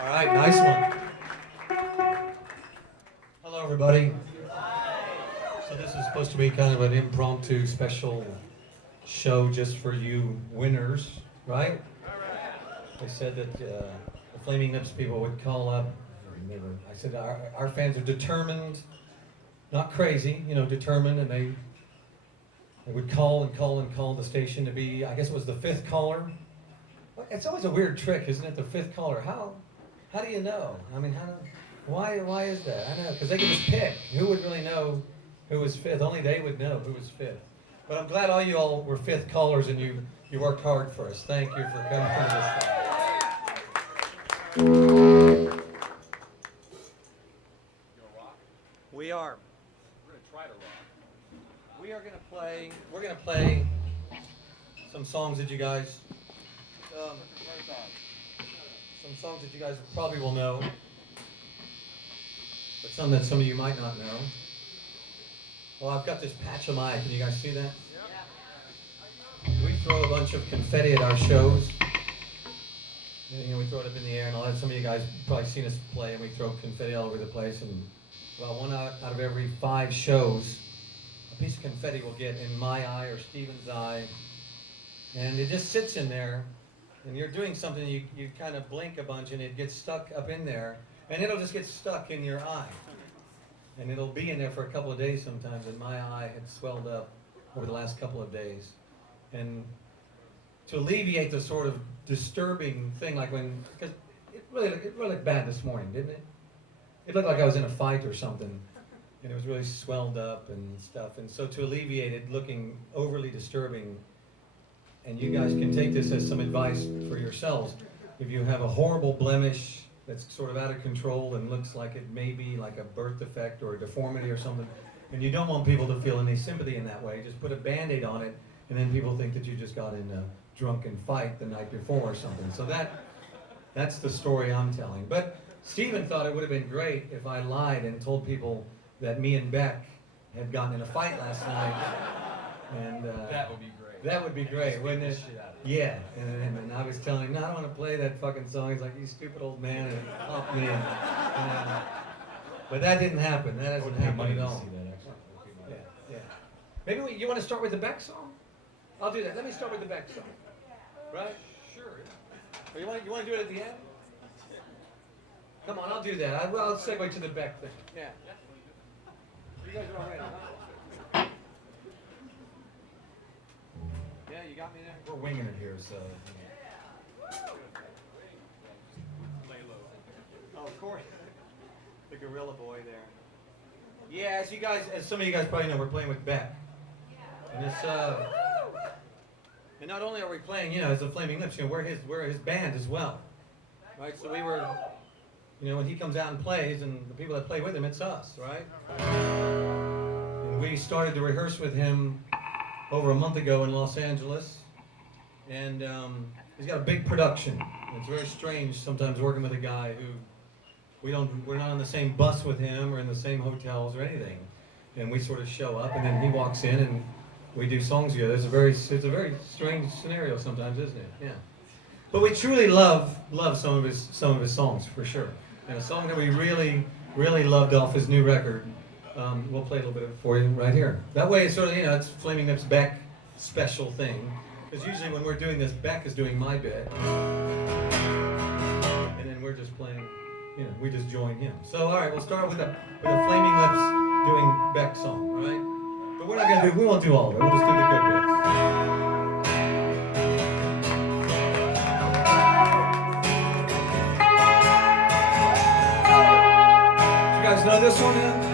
All right, nice one. Hello, everybody. So this is supposed to be kind of an impromptu special show just for you winners, right? They said that the Flaming Lips people would call up. I said our fans are determined, not crazy, determined, and they would call and call and call the station to be, I guess it was the fifth caller. It's always a weird trick, isn't it? The fifth caller. How do you know? I mean, why is that? I don't know, because they could just pick. Who would really know who was fifth? Only they would know who was fifth. But I'm glad all you all were fifth callers and you worked hard for us. Thank you for coming for this. We are. We're going to try to rock. We're going to play some songs that you guys, probably will know, but some that some of you might not know. Well, I've got this patch on my eye. Can you guys see that? Yeah. We throw a bunch of confetti at our shows. We throw it up in the air and all that. Some of you guys have probably seen us play, and we throw confetti all over the place. And well, one out of every 5 shows, a piece of confetti will get in my eye or Steven's eye, and it just sits in there. And you're doing something, you kind of blink a bunch, and it gets stuck up in there, and it'll just get stuck in your eye. And it'll be in there for a couple of days sometimes, and my eye had swelled up over the last couple of days. And to alleviate the sort of disturbing thing, like because it really looked bad this morning, didn't it? It looked like I was in a fight or something, and it was really swelled up and stuff. And so to alleviate it looking overly disturbing, and you guys can take this as some advice for yourselves. If you have a horrible blemish that's sort of out of control and looks like it may be like a birth defect or a deformity or something, and you don't want people to feel any sympathy in that way, just put a Band-Aid on it, and then people think that you just got in a drunken fight the night before or something. So that's the story I'm telling. But Stephen thought it would have been great if I lied and told people that me and Beck had gotten in a fight last night. And that would be great. That would be great, wouldn't it? Yeah, and I was telling him, no, I don't want to play that fucking song. He's like, you stupid old man, and it popped me in. But that didn't happen. That hasn't happened at all. Yeah. Maybe you want to start with the Beck song? I'll do that. Let me start with the Beck song. Right? Sure. Or you want to do it at the end? Come on, I'll do that. I'll segue to the Beck thing. Yeah. You guys are all right, huh? Yeah, you got me there? We're winging it here, so. Lay low. Oh, Corey. The gorilla boy there. Yeah, as some of you guys probably know, we're playing with Beck. And it's, and not only are we playing, as the Flaming Lips, we're his band as well. Right? So we were, when he comes out and plays, and the people that play with him, it's us, right? And we started to rehearse with him over a month ago in Los Angeles, and he's got a big production. It's very strange sometimes working with a guy who we're not on the same bus with him or in the same hotels or anything, and we sort of show up, and then he walks in and we do songs together. It's a very strange scenario sometimes, isn't it? Yeah. But we truly love some of his songs for sure, and a song that we really loved off his new record. We'll play a little bit of it for you right here. That way it's sort of, it's Flaming Lips Beck special thing. Because usually when we're doing this, Beck is doing my bit. And then we're just playing, we just join him. So, all right, we'll start with a Flaming Lips doing Beck song, all right? But we won't do all of it. We'll just do the good bits. You guys know this one yet?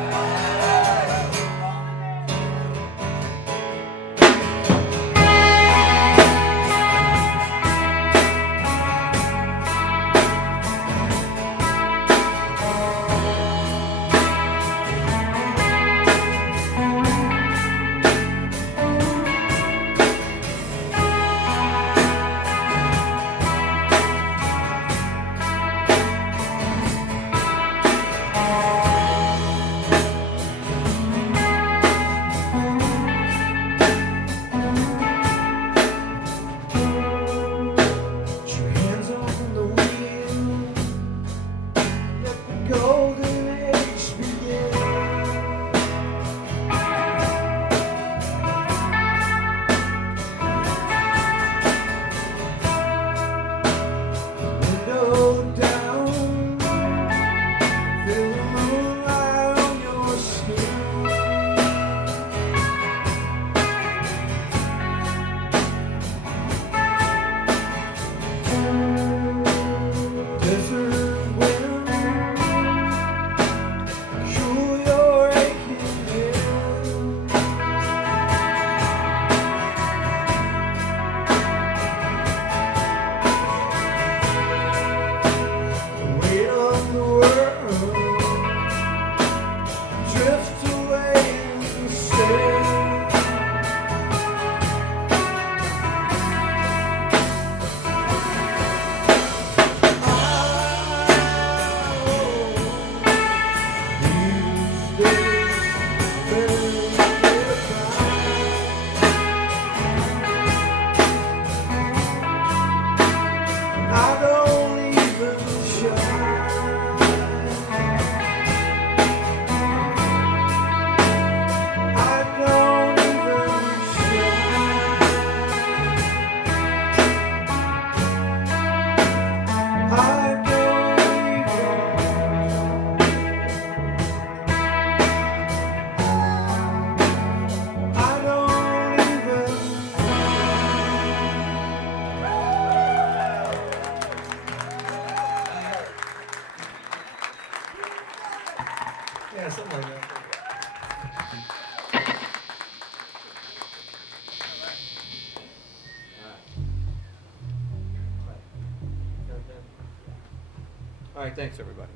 All right, thanks everybody.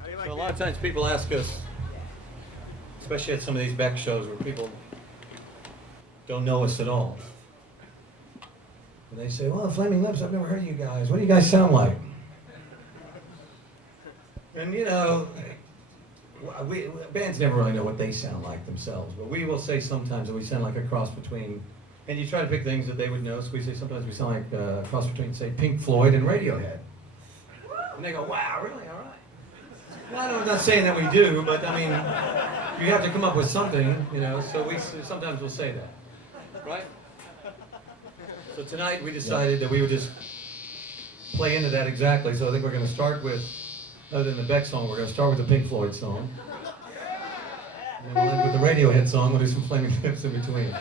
How do you like So a lot of times people ask us, especially at some of these Beck shows where people don't know us at all. And they say, well, Flaming Lips, I've never heard of you guys. What do you guys sound like? And you know, bands never really know what they sound like themselves, but we will say sometimes that we sound like a cross between, and you try to pick things that they would know, so we say sometimes we sound like a cross between, say, Pink Floyd and Radiohead. And they go, wow, really? All right. Well, I'm not saying that we do, but I mean, you have to come up with something, you know, so we sometimes we'll say that, right? So tonight we decided that we would just play into that exactly, so I think we're going to start with, other than the Beck song, we're going to start with the Pink Floyd song. And then we'll end with the Radiohead song, we'll do some Flaming Lips in between.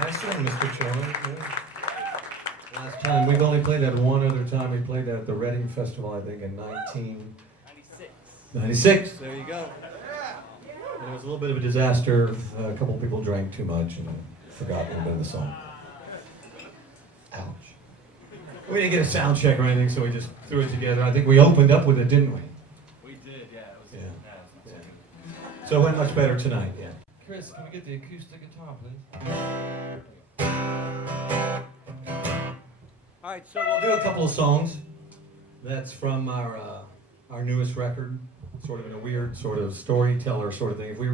Nice one, Mr. Chairman. Yeah. Last time, we've only played that one other time. We played that at the Reading Festival, I think, in 1996. There you go. And it was a little bit of a disaster. A couple of people drank too much and forgot a little bit of the song. Ouch. We didn't get a sound check or anything, so we just threw it together. I think we opened up with it, didn't we? We did, yeah. It was, Yeah. So it went much better tonight, yeah. Chris, can we get the acoustic guitar, please? All right, so we'll do a couple of songs. That's from our newest record, sort of in a weird sort of storyteller sort of thing. If we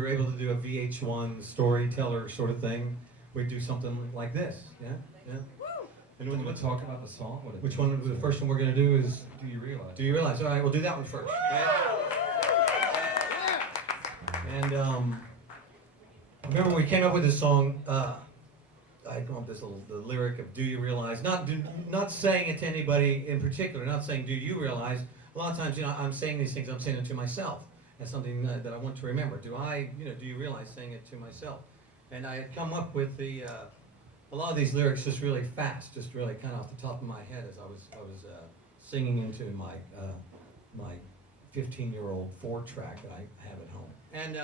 were able to do a VH1 storyteller sort of thing, we'd do something like this. Yeah, yeah. And Do you want to talk about the song? which one? The first one we're going to do is Do you realize? Do You Realize? All right, we'll do that one first. And I remember when we came up with this song. I come up with the lyric of "Do you realize?" Not saying it to anybody in particular. Not saying "Do you realize?" A lot of times, I'm saying these things. I'm saying it to myself as something that I want to remember. Do you realize? Saying it to myself. And I had come up with a lot of these lyrics just really fast, just really kind of off the top of my head as I was singing into my 15-year-old 4-track that I have at home. And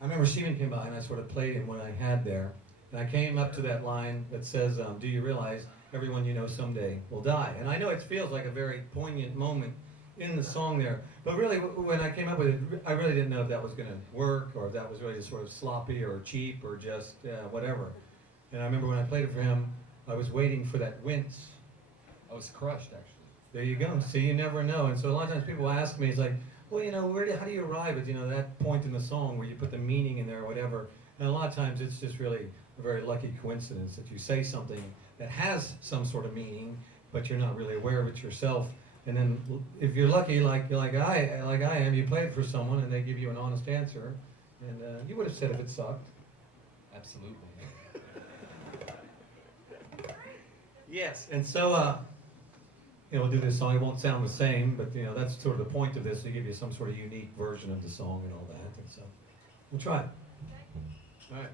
I remember Seaman came by and I sort of played him what I had there. And I came up to that line that says, do you realize everyone you know someday will die? And I know it feels like a very poignant moment in the song there, but really when I came up with it, I really didn't know if that was going to work or if that was really just sort of sloppy or cheap or just whatever. And I remember when I played it for him, I was waiting for that wince. I was crushed, actually. There you go. See, you never know. And so a lot of times people ask me, it's like, well, how do you arrive at, that point in the song where you put the meaning in there or whatever? And a lot of times it's just really a very lucky coincidence that you say something that has some sort of meaning, but you're not really aware of it yourself. And then if you're lucky, like I am, you play it for someone and they give you an honest answer, and you would have said if it sucked. Absolutely. Yes, and so we'll do this song. It won't sound the same, but that's sort of the point of this, to give you some sort of unique version of the song and all that. And so we'll try it. All right.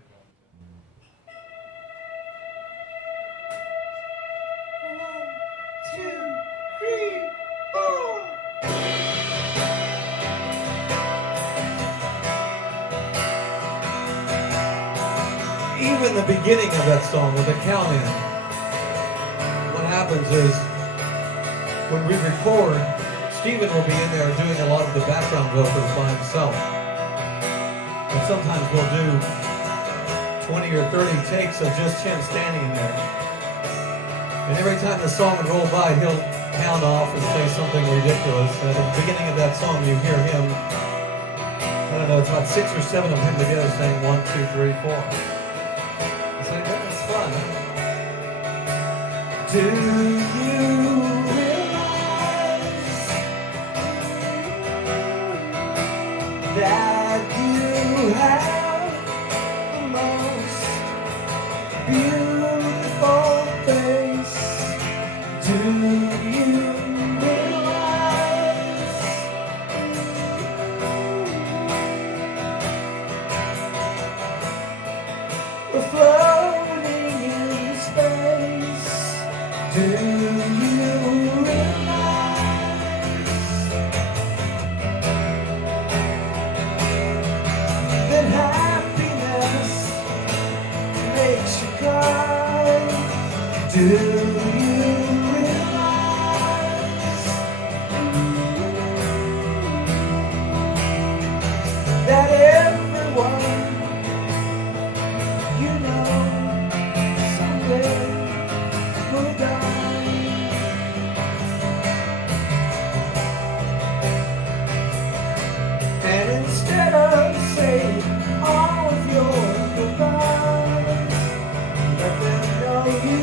1, 2, 3, 4. Even the beginning of that song with the count-in, what happens is when we record, Stephen will be in there doing a lot of the background vocals by himself. And sometimes we'll do 20 or 30 takes of just him standing in there. And every time the song would roll by, he'll count off and say something ridiculous. And at the beginning of that song, you hear him, I don't know, it's about 6 or 7 of him together saying 1, 2, 3, 4. It's like, that's fun, huh? Do you realize that you have the most beautiful face? Do you realize we're floating in space? Do you realize that happiness makes you cry? Do you realize that everyone you know someday will die? And instead of saying all of your goodbyes, let them know you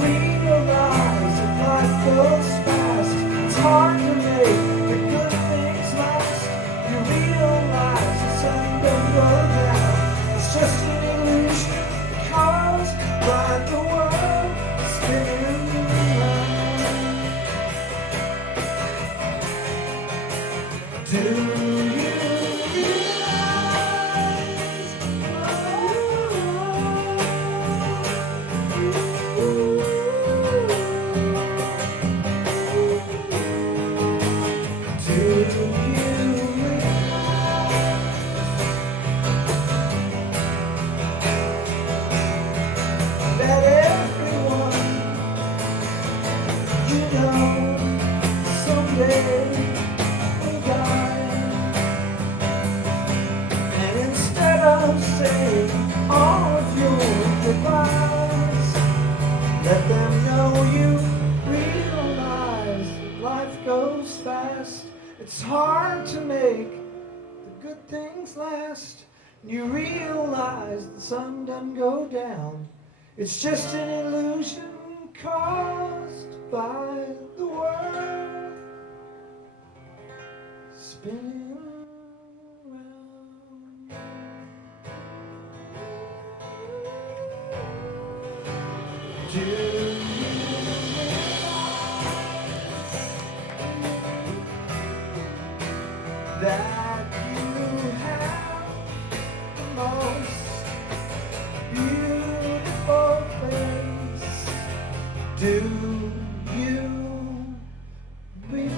realize that life goes fast. It's hard to make the good things last. You realize the sun don't go down. It's just an illusion caused by the world spinning around. Do you let them know you realize fast. It's hard to make the good things last. You realize the sun doesn't go down. It's just an illusion caused by the world spinning around. Do you realize that you have the most beautiful face? Do you realize?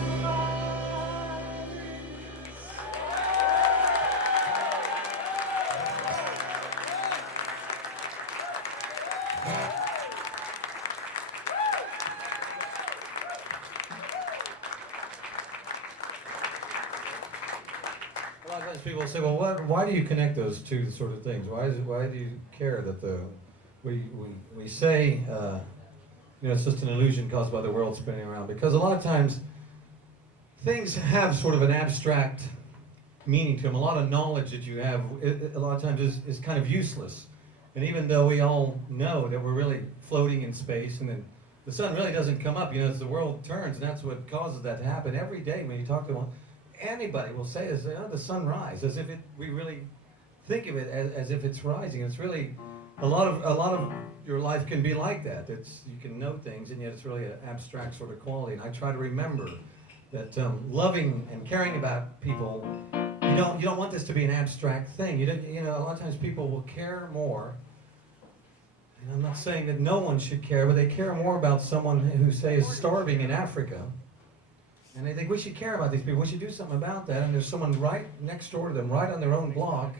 A lot of times people say, well, why do you connect those two sort of things? Why do you care that we say, it's just an illusion caused by the world spinning around? Because a lot of times things have sort of an abstract meaning to them. A lot of knowledge that you have, a lot of times is kind of useless. And even though we all know that we're really floating in space and then the sun really doesn't come up, as the world turns, and that's what causes that to happen. Every day when you talk to one, anybody will say is, the sun rise, as if we really think of it as if it's rising. It's really a lot of your life can be like that. You can know things, and yet it's really an abstract sort of quality. And I try to remember that loving and caring about people, you don't want this to be an abstract thing. A lot of times people will care more. And I'm not saying that no one should care, but they care more about someone who, say, is starving in Africa. And they think we should care about these people. We should do something about that. And there's someone right next door to them, right on their own block,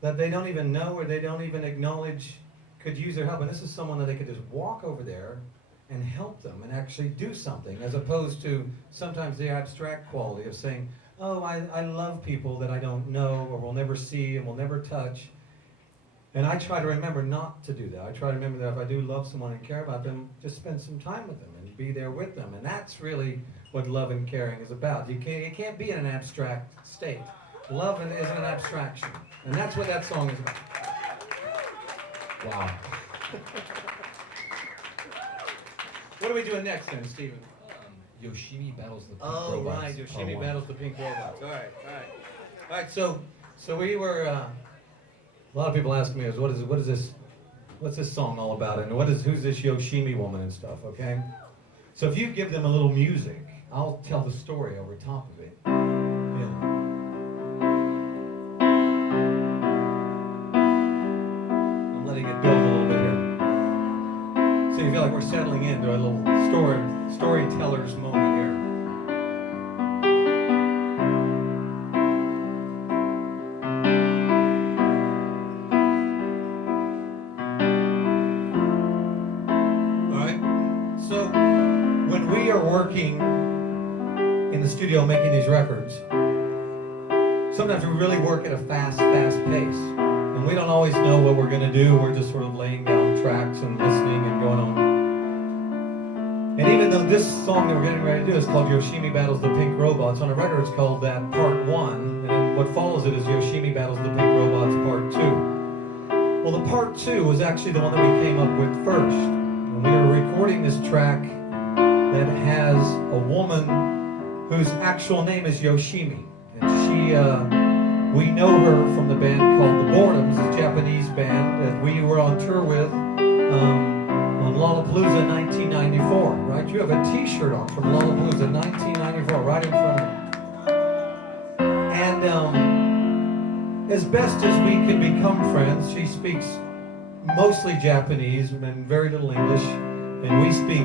that they don't even know or they don't even acknowledge could use their help. And this is someone that they could just walk over there and help them and actually do something, as opposed to sometimes the abstract quality of saying, oh, I love people that I don't know or will never see and will never touch. And I try to remember not to do that. I try to remember that if I do love someone and care about them, just spend some time with them and be there with them. And that's really what love and caring is about. It can't be in an abstract state. Love isn't an abstraction. And that's what that song is about. Wow. What are we doing next then, Stephen? Yoshimi battles the Pink Oh, Robots. right. Yoshimi Part battles the Pink Robots. All right. So we were. A lot of people ask me, what's this song all about, and who's this Yoshimi woman and stuff? Okay. So if you give them a little music, I'll tell the story over top of it. Yeah. I'm letting it build a little bit here. So you feel like we're settling into a little storyteller's moment here. Working in the studio making these records, sometimes we really work at a fast pace, and we don't always know what we're going to do. We're just sort of laying down tracks and listening and going on. And even though this song that we're getting ready to do is called Yoshimi Battles the Pink Robots, on the record it's called that Part 1, and then what follows it is Yoshimi Battles the Pink Robots Part 2. Well, the Part 2 was actually the one that we came up with first. And we were recording this track that has a woman whose actual name is Yoshimi. And we know her from the band called The Boredoms, a Japanese band that we were on tour with on Lollapalooza 1994, right? You have a t-shirt on from Lollapalooza 1994 right in front of you. And as best as we can become friends, she speaks mostly Japanese and very little English, and we speak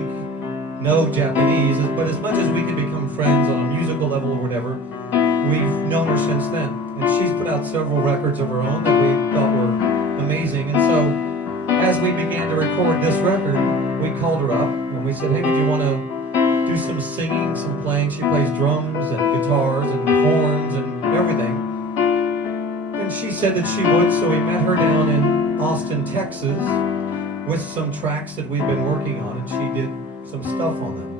no Japanese, but as much as we can become friends on a musical level or whatever, we've known her since then. And she's put out several records of her own that we thought were amazing. And so, as we began to record this record, we called her up and we said, hey, would you want to do some singing, some playing? She plays drums and guitars and horns and everything. And she said that she would, so we met her down in Austin, Texas, with some tracks that we'd been working on, and she did some stuff on them.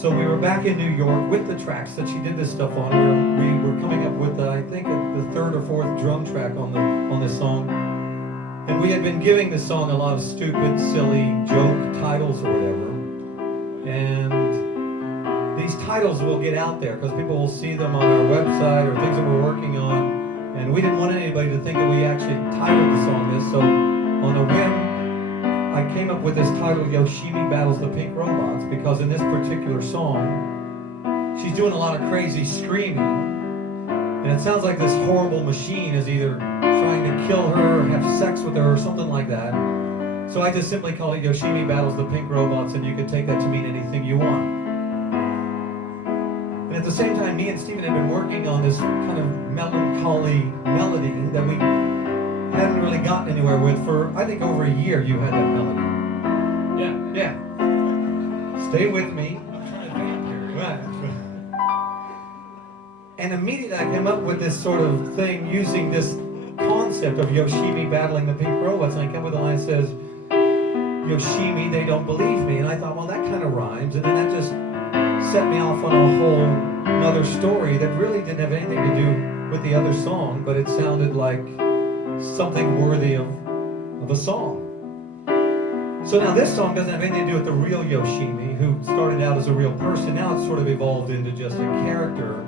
So we were back in New York with the tracks that she did this stuff on. We were coming up with, I think, the third or fourth drum track on this song. And we had been giving this song a lot of stupid, silly joke titles or whatever. And these titles will get out there because people will see them on our website or things that we're working on. And we didn't want anybody to think that we actually titled the song this. So on a whim, I came up with this title, Yoshimi Battles the Pink Robots, because in this particular song, she's doing a lot of crazy screaming. And it sounds like this horrible machine is either trying to kill her or have sex with her or something like that. So I just simply call it Yoshimi Battles the Pink Robots, and you can take that to mean anything you want. And at the same time, me and Stephen had been working on this kind of melancholy melody that we hadn't really gotten anywhere with for, I think, over a year. You had that melody. Yeah. Stay with me. I'm trying to vamp here. Right. And immediately I came up with this sort of thing using this concept of Yoshimi battling the pink robots. And I came up with a line that says, Yoshimi, they don't believe me. And I thought, well, that kind of rhymes. And then that just set me off on a whole another story that really didn't have anything to do with the other song, but it sounded like something worthy of a song. So now this song doesn't have anything to do with the real Yoshimi, who started out as a real person. Now it's sort of evolved into just a character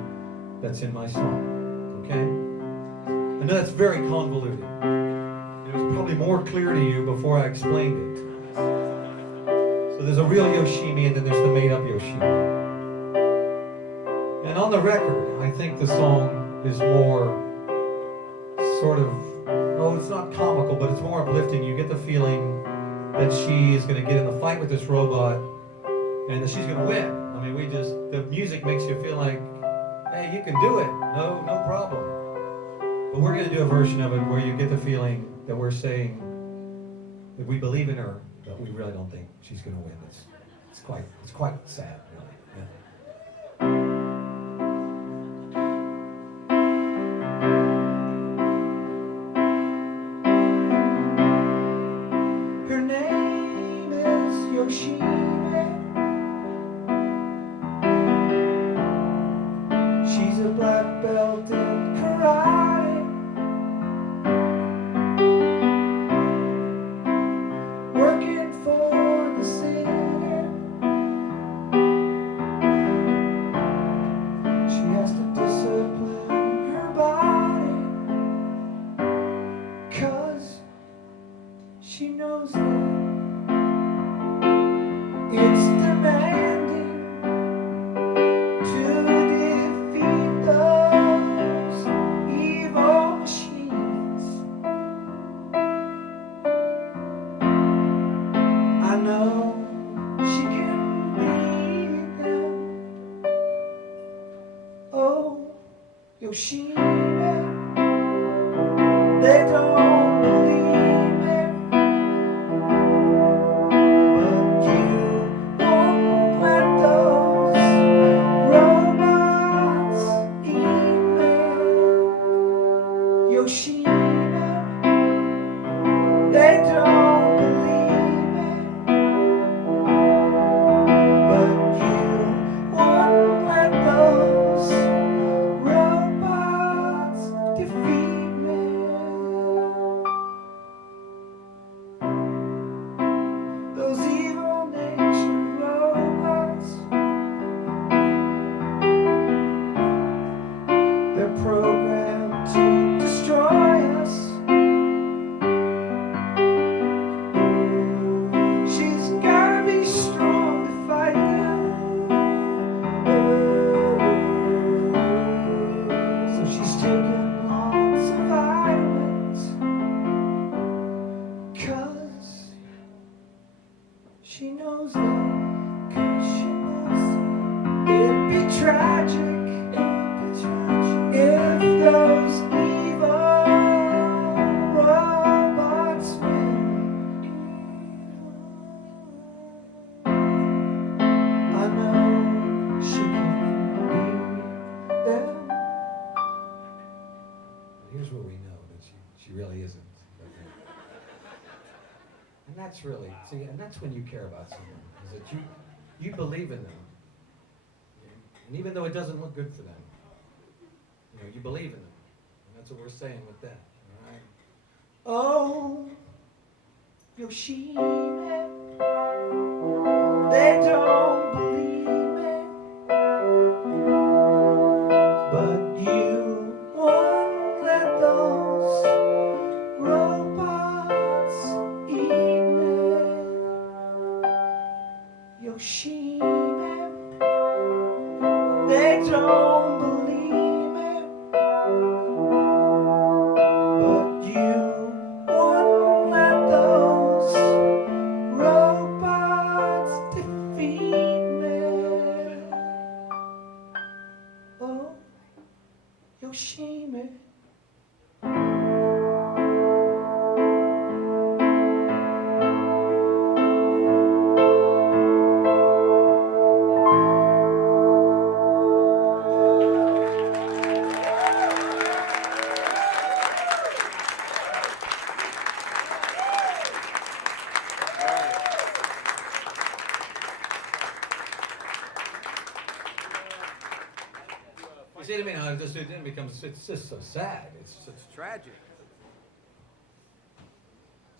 that's in my song. Okay? I know that's very convoluted. It was probably more clear to you before I explained it. So there's a real Yoshimi and then there's the made-up Yoshimi. And on the record, I think the song is more sort of, oh, it's not comical, but it's more uplifting. You get the feeling that she is going to get in the fight with this robot and that she's going to win. I mean, the music makes you feel like, hey, you can do it. No problem. But we're going to do a version of it where you get the feeling that we're saying that we believe in her, but we really don't think she's going to win. It's quite sad, really. Yeah. Her name is Yoshimi. She's a black belt in karate. Working for the city. She has to discipline her body, 'cause she knows that it's demanding to defeat those evil machines. I know she can beat them. Oh, Yoshimi, they don't believe me, but you won't let those robots eat me. Yoshimi, they don't believe me, but you won't let those robots defeat me. Those evil natured robots, they're programmed to destroy us. She's gotta be strong to fight them. So she's taking lots of vitamins, 'cause she knows that, 'cause she knows it'd be tragic if those evil robots win. I know she can beat them. Here's where we know that she really isn't. And that's really, see, and that's when you care about someone, is that you believe in them. And even though it doesn't look good for them, you know, you believe in them. And that's what we're saying with that. All right? Oh, Yoshimi, they don't believe it, but you won't let those robots eat me. Yoshimi, they don't believe it, but you won't let those robots defeat me. Oh, Yoshimi. You see what I mean? How it then becomes, it's just so sad. It's tragic.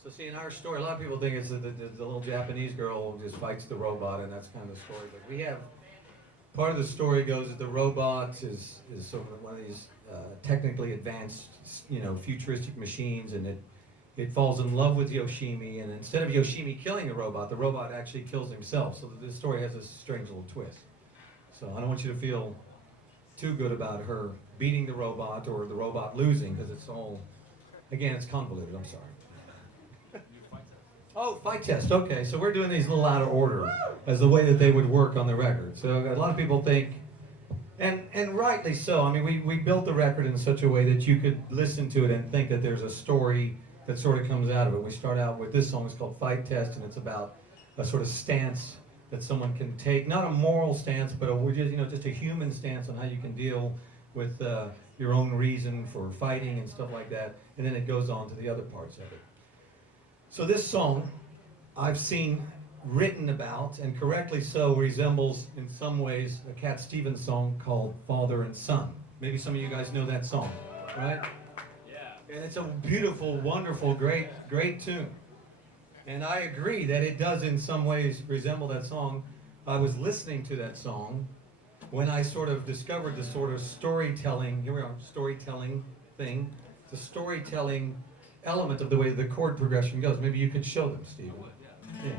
So see, in our story, a lot of people think it's the little Japanese girl who just fights the robot, and that's kind of the story. But we have, part of the story goes that the robot is sort of one of these technically advanced, you know, futuristic machines, and it falls in love with Yoshimi, and instead of Yoshimi killing the robot actually kills himself. So this story has a strange little twist. So I don't want you to feel too good about her beating the robot or the robot losing, because it's all, again, it's convoluted. I'm sorry. Oh, fight test. Okay, so we're doing these a little out of order as the way that they would work on the record. So a lot of people think, and rightly so. I mean, we built the record in such a way that you could listen to it and think that there's a story that sort of comes out of it. We start out with this song. It's called Fight Test, and it's about a sort of stance that someone can take, not a moral stance, but just a human stance on how you can deal with your own reason for fighting and stuff like that. And then it goes on to the other parts of it. So this song, I've seen written about, and correctly so, resembles in some ways a Cat Stevens song called Father and Son. Maybe some of you guys know that song, right? Yeah. And it's a beautiful, wonderful, great tune. And I agree that it does in some ways resemble that song. I was listening to that song when I sort of discovered the sort of storytelling, here we are, storytelling thing, the storytelling element of the way the chord progression goes. Maybe you could show them, Steve. Yeah.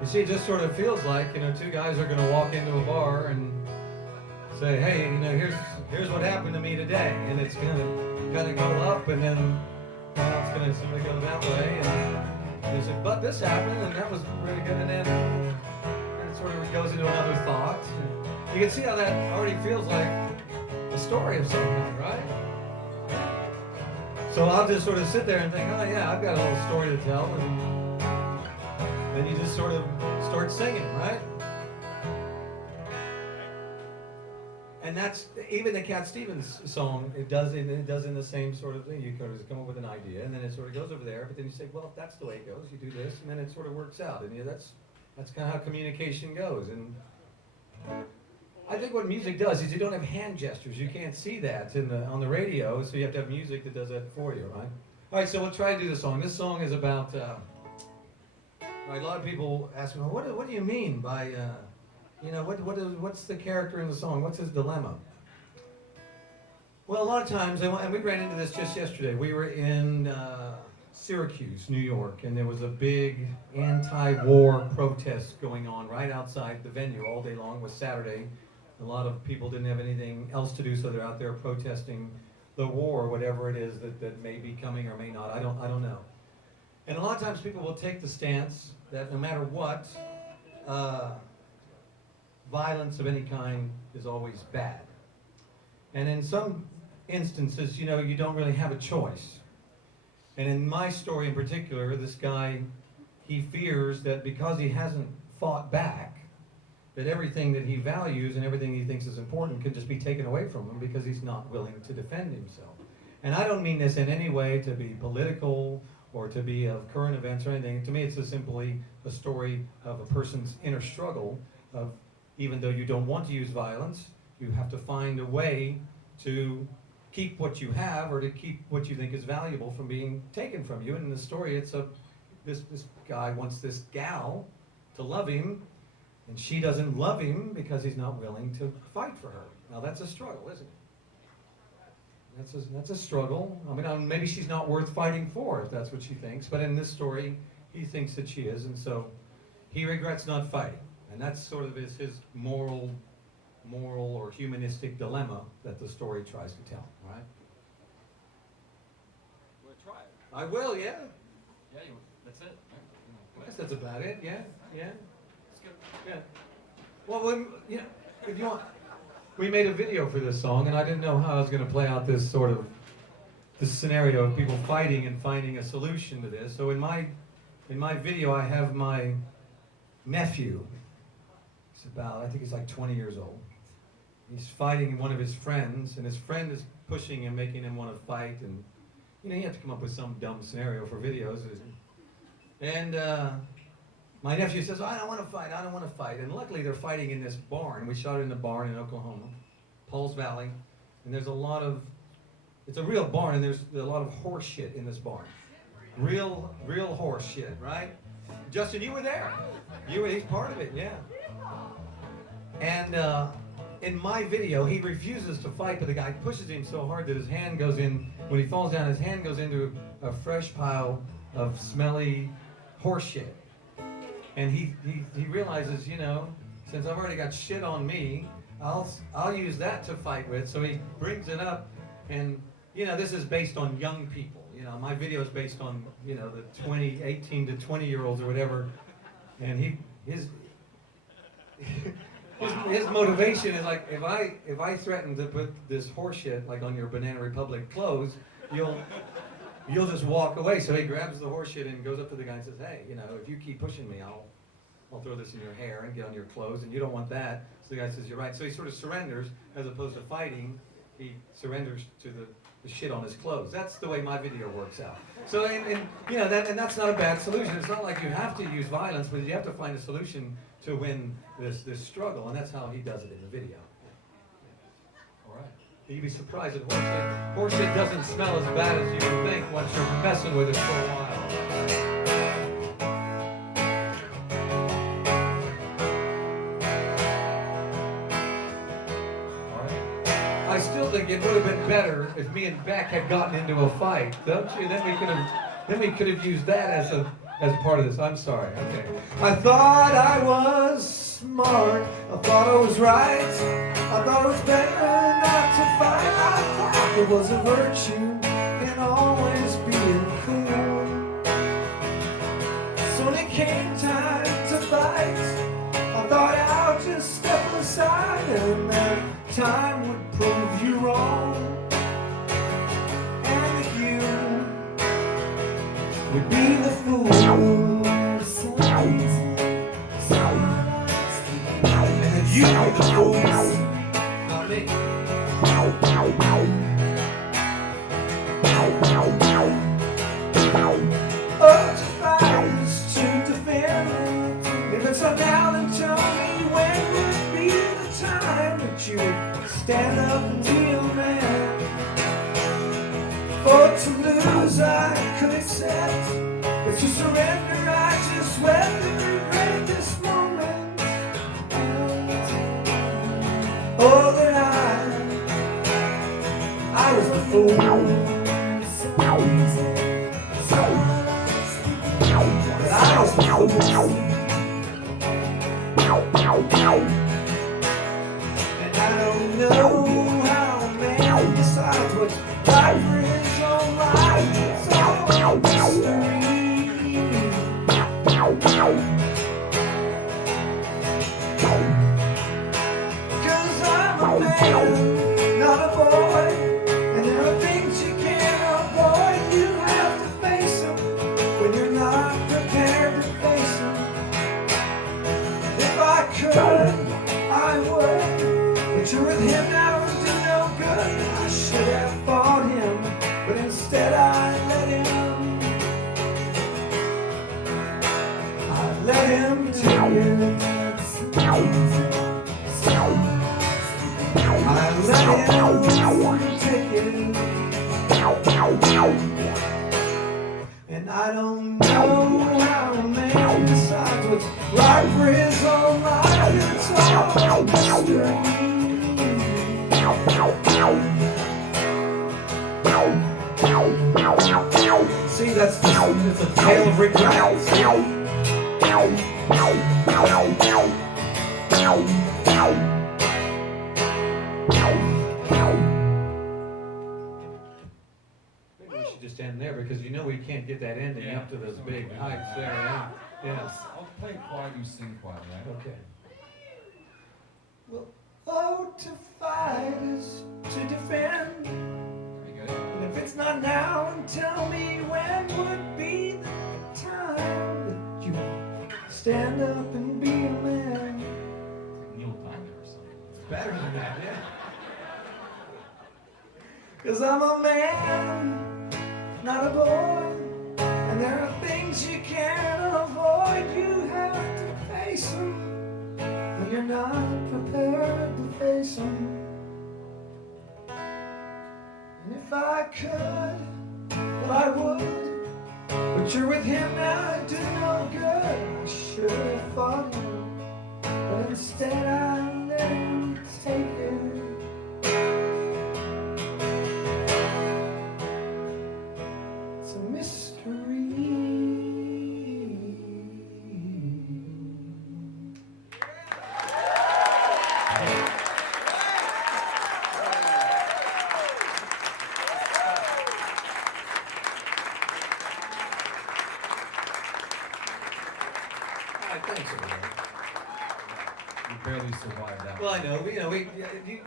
You see, it just sort of feels like, you know, two guys are going to walk into a bar and say, hey, you know, here's what happened to me today, and it's going to kind of go up, and then it's going to simply go that way, and they say, but this happened, and that was really good, and then it sort of goes into another thought. You can see how that already feels like a story of some kind, right? So I'll just sort of sit there and think, oh yeah, I've got a little story to tell, and then you just sort of start singing, right? And that's, even the Cat Stevens song, it does in the same sort of thing. You kind of come up with an idea, and then it sort of goes over there, but then you say, well, if that's the way it goes, you do this, and then it sort of works out. And that's kind of how communication goes. And I think what music does is you don't have hand gestures. You can't see that on the radio, so you have to have music that does that for you, right? All right, so we'll try to do the song. This song is about, right, a lot of people ask me, well, what do you mean by, what's the character in the song? What's his dilemma? Well, a lot of times, and we ran into this just yesterday. We were in Syracuse, New York, and there was a big anti-war protest going on right outside the venue all day long. It was Saturday. A lot of people didn't have anything else to do, so they're out there protesting the war, whatever it is that may be coming or may not. I don't know. And a lot of times people will take the stance that no matter what, violence of any kind is always bad. And in some instances, you don't really have a choice. And in my story in particular, this guy, he fears that because he hasn't fought back, that everything that he values and everything he thinks is important can just be taken away from him because he's not willing to defend himself. And I don't mean this in any way to be political or to be of current events or anything. To me, it's just simply a story of a person's inner struggle of, even though you don't want to use violence, you have to find a way to keep what you have or to keep what you think is valuable from being taken from you. And in the story, it's this guy wants this gal to love him, and she doesn't love him because he's not willing to fight for her. Now that's a struggle, isn't it? That's a struggle. I mean, maybe she's not worth fighting for if that's what she thinks, but in this story, he thinks that she is, and so he regrets not fighting. And that's sort of his moral or humanistic dilemma that the story tries to tell, right? We'll try it. I will, yeah. Yeah, that's it. I guess that's about it, yeah. Let's go. Yeah. Well, if you want, we made a video for this song, and I didn't know how I was going to play out this scenario of people fighting and finding a solution to this. So in my video, I have my nephew. I think he's like 20 years old. He's fighting one of his friends, and his friend is pushing him, making him want to fight, and you have to come up with some dumb scenario for videos. And my nephew says, I don't want to fight. And luckily they're fighting in this barn. We shot it in the barn in Oklahoma, Pauls Valley. And it's a real barn, and there's a lot of horse shit in this barn. Real horse shit, right? Justin, you were there. He's part of it, yeah. And in my video, he refuses to fight, but the guy pushes him so hard that his hand goes in, when he falls down, his hand goes into a fresh pile of smelly horse shit. And he realizes, since I've already got shit on me, I'll use that to fight with. So he brings it up, and this is based on young people. My video is based on the 18 to 20-year-olds or whatever, and his motivation is like, if I threaten to put this horse shit like on your Banana Republic clothes, you'll just walk away. So he grabs the horse shit and goes up to the guy and says, hey, if you keep pushing me, I'll throw this in your hair and get on your clothes, and you don't want that. So the guy says, you're right. So he sort of surrenders, as opposed to fighting, he surrenders to the shit on his clothes. That's the way my video works out. So, and that's not a bad solution. It's not like you have to use violence, but you have to find a solution to win this struggle, and that's how he does it in the video. All right. You'd be surprised that horse shit doesn't smell as bad as you would think once you're messing with it for a while. I still think it would have been better if me and Beck had gotten into a fight, don't you? Then we could have used that as part of this. I'm sorry. Okay. I thought I was smart. I thought I was right. I thought it was better not to fight. I thought it was a virtue in always being cool. So when it came time to fight, I thought I'll just step aside and that time would prove you wrong, and that you would be the fool, and that you were the fool, not me. To fight is to defend. If it's up now, then tell me when would be the time that you would stand up and be a man. For to lose I could accept, but to surrender I just wept and regret this moment. Oh, that I was the fool. That I was the fool. And I don't know how a man decides what's right for his own life. It's all a mystery. 'Cause I'm a man, not a boy, and there are things you can't avoid. You have to face them when you're not prepared to face them. If I could let him take it. And I don't know how a man decides what's right for his own life. It's all mystery. See, it's a tale of regret. Maybe we should just end there because you know we can't get that ending up to those big heights there. Yeah. I'll play quiet, you sing quiet, right? Okay. Well, oh, to fight is to defend. Very good. And if it's not now, then tell me when would be the time that you stand up and be a man. Neil Diamond or something. It's better than that, yeah. 'Cause I'm a man, not a boy, and there are things you can't avoid. You have to face them when you're not prepared to face them. And if I could, well I would, but you're with him now, it do no good. I should have fought him, but instead I let him take it. It's a mystery. Thanks, everybody. You barely survived that. Well, I know.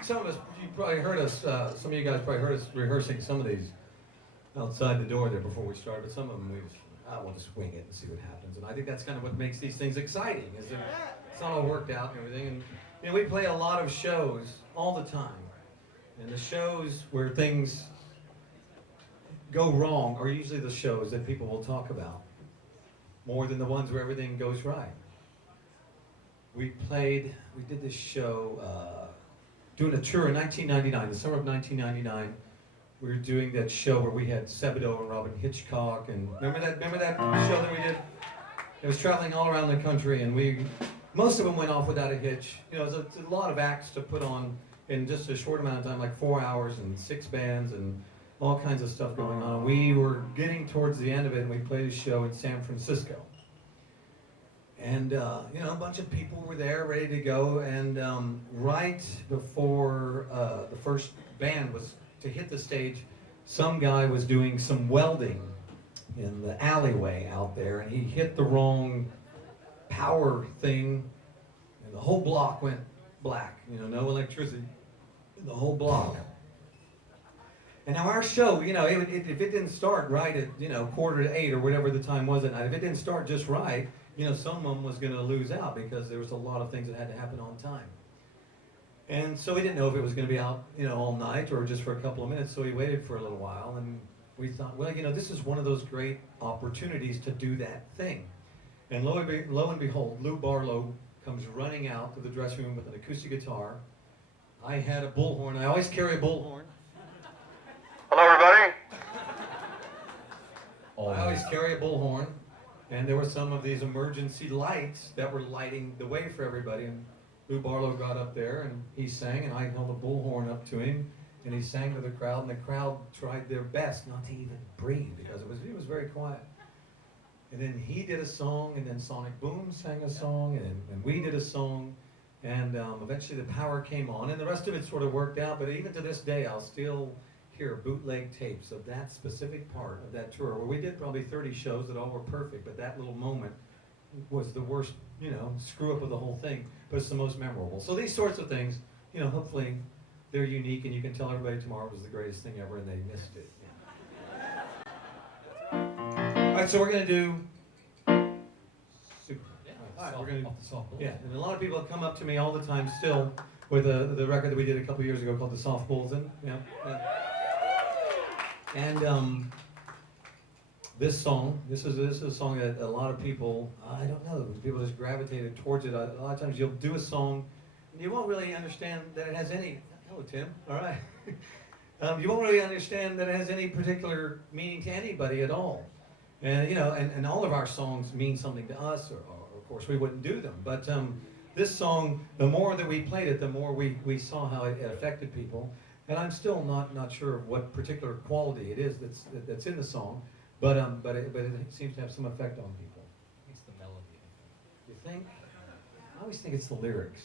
Some of us, you probably heard us. Some of you guys probably heard us rehearsing some of these outside the door there before we started. But some of them, we'll just wing it and see what happens. And I think that's kind of what makes these things exciting. Is that it's not all worked out and everything. And we play a lot of shows all the time. And the shows where things go wrong are usually the shows that people will talk about more than the ones where everything goes right. We did this show, doing a tour in 1999, the summer of 1999. We were doing that show where we had Sebadoh and Robin Hitchcock, and remember that show that we did? It was traveling all around the country, and most of them went off without a hitch. It's a lot of acts to put on in just a short amount of time, like 4 hours and 6 bands and all kinds of stuff going on. We were getting towards the end of it, and we played a show in San Francisco. And, a bunch of people were there ready to go, and right before the first band was to hit the stage, some guy was doing some welding in the alleyway out there, and he hit the wrong power thing, and the whole block went black, no electricity in the whole block. And now our show, if it didn't start right at, 7:45 or whatever the time was at night, if it didn't start just right, someone was going to lose out because there was a lot of things that had to happen on time. And so we didn't know if it was going to be out, all night or just for a couple of minutes, so we waited for a little while, and we thought, well, this is one of those great opportunities to do that thing. And lo and behold, Lou Barlow comes running out to the dressing room with an acoustic guitar. I had a bullhorn. I always carry a bullhorn. Hello, everybody. I always carry a bullhorn. And there were some of these emergency lights that were lighting the way for everybody. And Lou Barlow got up there and he sang, and I held a bullhorn up to him, and he sang to the crowd, and the crowd tried their best not to even breathe because it was very quiet. And then he did a song, and then Sonic Boom sang a song, and we did a song, and eventually the power came on, and the rest of it sort of worked out. But even to this day, I'll still hear bootleg tapes of that specific part of that tour where we did probably 30 shows that all were perfect, but that little moment was the worst, screw up of the whole thing, but it's the most memorable. So these sorts of things, hopefully they're unique, and you can tell everybody tomorrow was the greatest thing ever and they missed it. All right, so we're going to do Superman. All right, we're going to, yeah, and a lot of people have come up to me all the time still with the record that we did a couple years ago called The Soft Bulletin. And this is a song that a lot of people, I don't know, people just gravitated towards it. A lot of times you'll do a song and you won't really understand that it has any, Hello, Tim. All right. You won't really understand that it has any particular meaning to anybody at all. And, you know, and all of our songs mean something to us, or of course we wouldn't do them. But this song, the more that we played it, the more we saw how it affected people. And I'm still not sure of what particular quality it is that's in the song, but it seems to have some effect on people. It's the melody. You think? I always think it's the lyrics.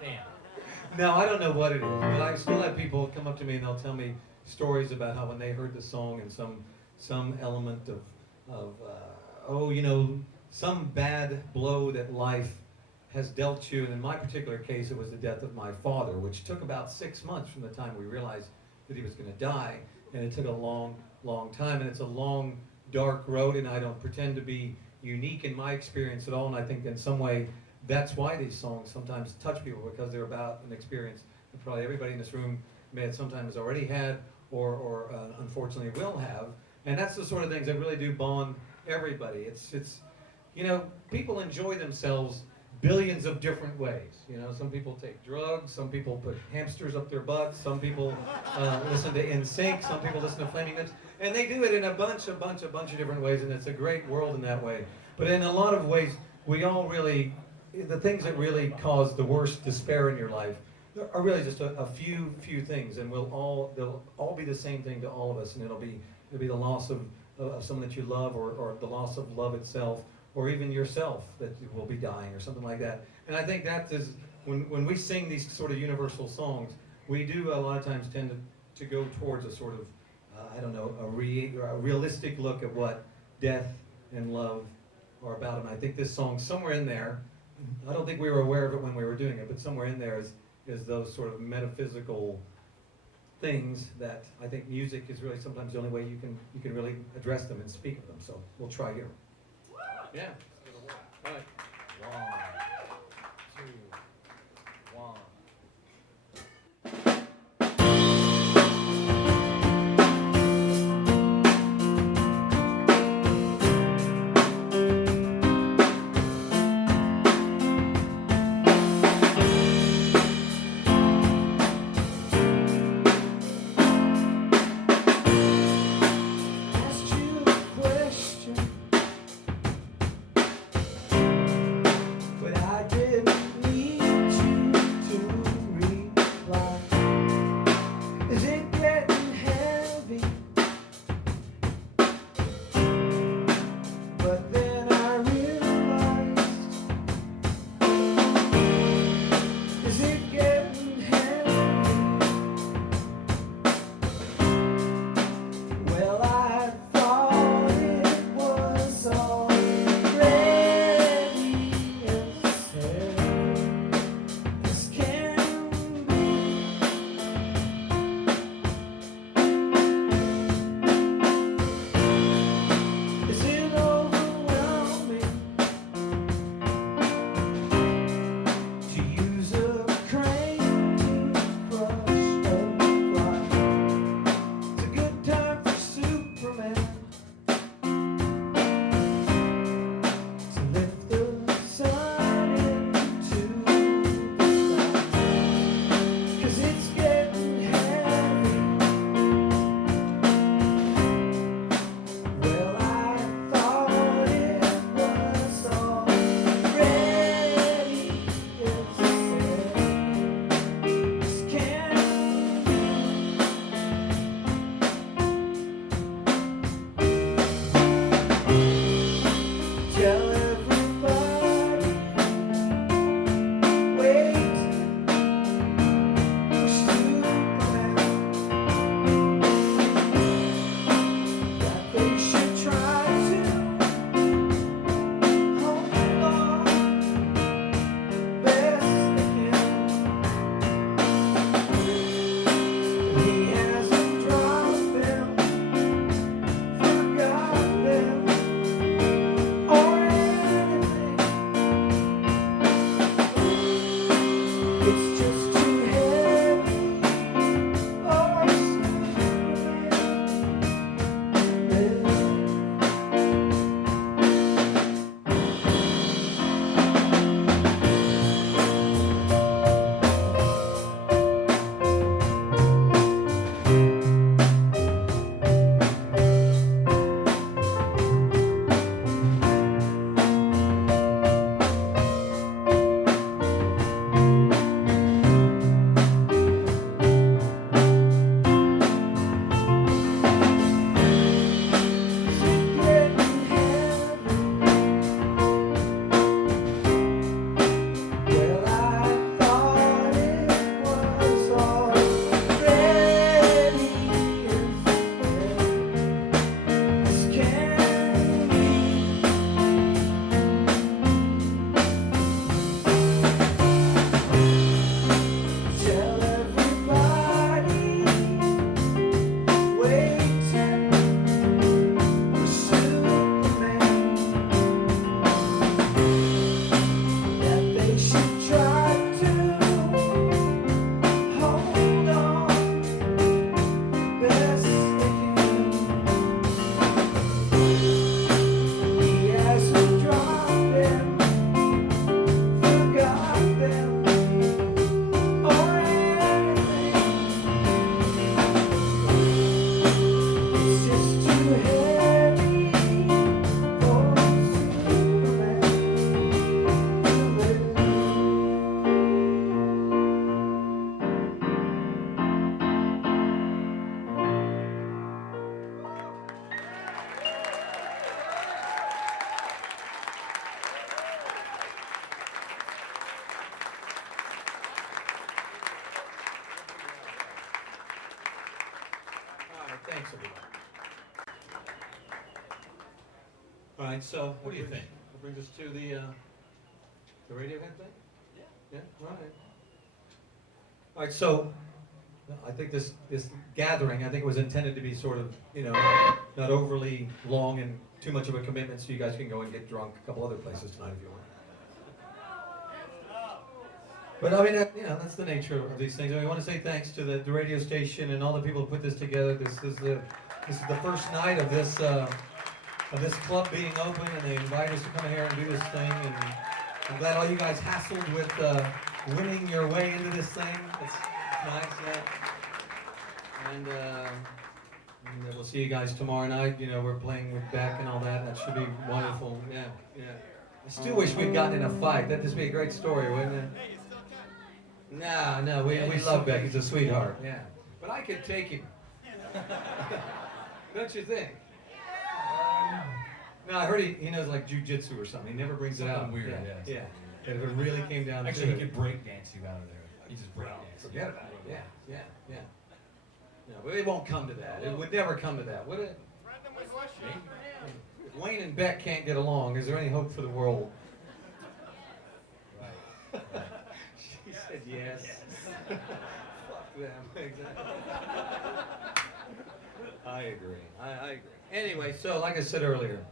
Damn. No, I don't know what it is, but I still have people come up to me and they'll tell me stories about how when they heard the song and some element of oh, you know, some bad blow that life has dealt you, and in my particular case it was the death of my father, which took about 6 months from the time we realized that he was going to die, and it took a long time, and it's a long dark road, and I don't pretend to be unique in my experience at all, and I think in some way that's why these songs sometimes touch people, because they're about an experience that probably everybody in this room may have sometimes already had or unfortunately will have. And that's the sort of things that really do bond everybody. It's you know, people enjoy themselves billions of different ways. You know, some people take drugs, some people put hamsters up their butts, some people listen to NSYNC, some people listen to Flaming Lips, and they do it in a bunch of different ways, and it's a great world in that way. But in a lot of ways, we all really, the things that really cause the worst despair in your life are really just a few things, and they'll all be the same thing to all of us, and it'll be the loss of someone that you love, or the loss of love itself, or even yourself that will be dying, or something like that. And I think that is, when we sing these sort of universal songs, we do a lot of times tend to go towards a sort of, I don't know, a realistic look at what death and love are about. And I think this song, somewhere in there, I don't think we were aware of it when we were doing it, but somewhere in there is those sort of metaphysical things that I think music is really sometimes the only way you can really address them and speak of them. So we'll try here. Yeah. All right. 1, 2, 1. Thanks, everybody. All right, so what do you think? That brings us to the Radiohead thing? Yeah, all right. All right, so I think this gathering, I think it was intended to be sort of, not overly long and too much of a commitment, so you guys can go and get drunk a couple other places tonight if you want. But I mean, that's the nature of these things. I want to say thanks to the radio station and all the people who put this together. This is the first night of this club being open, and they invite us to come here and do this thing. And I'm glad all you guys hassled with winning your way into this thing. It's nice, yeah. And we'll see you guys tomorrow night. We're playing with Beck and all that. That should be wonderful. Yeah, yeah. I still wish we'd gotten in a fight. That'd just be a great story, wouldn't it? No, we love Beck. He's a sweetheart. Yeah, but I could take him. Don't you think? No, I heard he knows like jujitsu or something. He never brings it out. Weird, yeah. If it really came down Actually, to he it. could break dance you out of there. He just break dance. Forget about it. Yeah. No, but it won't come to that. It would never come to that, would it? If Wayne and Beck can't get along, is there any hope for the world? Right. She said yes. Fuck them. Exactly. I agree. I agree. Anyway, so like I said earlier,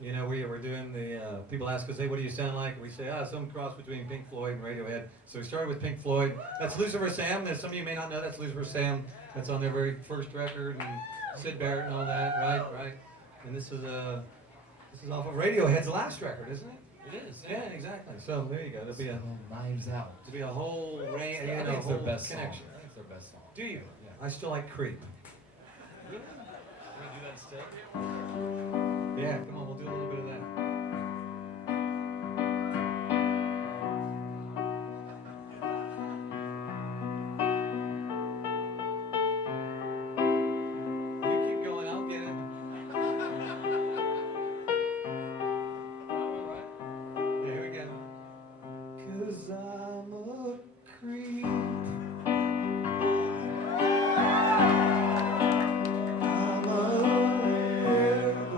we're doing the, people ask us, hey, what do you sound like? We say, some cross between Pink Floyd and Radiohead. So we started with Pink Floyd. That's Lucifer Sam. Some of you may not know that's Lucifer Sam. That's on their very first record, and Sid Barrett and all that, right? And this is off of Radiohead's last record, isn't it? It is. Yeah, exactly. So there you go. There'll be a Knives Out. There'll be a whole range, I think it's their best connection. song. I think it's their best song. Do you? Yeah. I still like Creep. We're gonna do that instead. Yeah, come on, we'll do a little bit of that. You keep going, I'll get it. All right. Here we go. 'Cause I'm a creep. I'm a weirdo.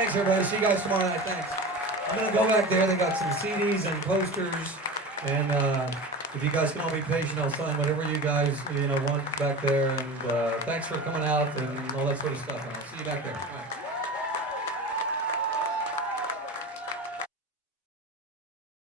Thanks, everybody. See you guys tomorrow night. Thanks. I'm going to go back there. They got some CDs and posters. And if you guys can all be patient, I'll sign whatever you guys want back there. And thanks for coming out and all that sort of stuff. And I'll see you back there. All right.